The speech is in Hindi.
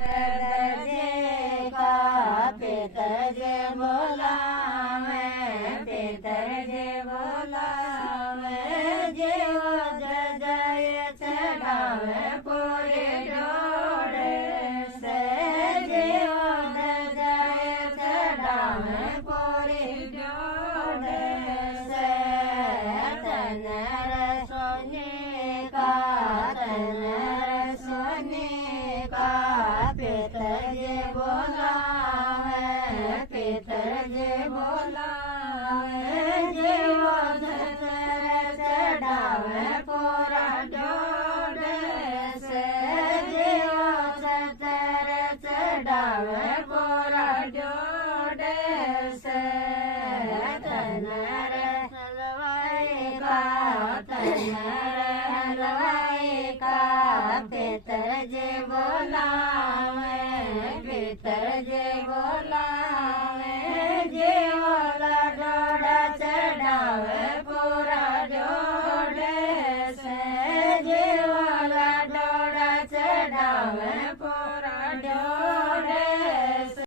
दर्जे का पितर जे बोलावे, पितर जे बोलावे, जेवो जय चढ़ावे पूरे जोड़े से, जेवो जय चढ़ावे पूरे जोड़े से। तनर सोने का, तनर सोने का पितर जे बोलावे, पितर जे बोलावे, जेवो धतर चढ़ावे पूरा जोड़े से, जेवो धतर चढ़ावे पूरा जोड़े से। तनर हलवाई का, तनर हलवाई का पितर जे बोलावे, पितर जे बोलावे, जे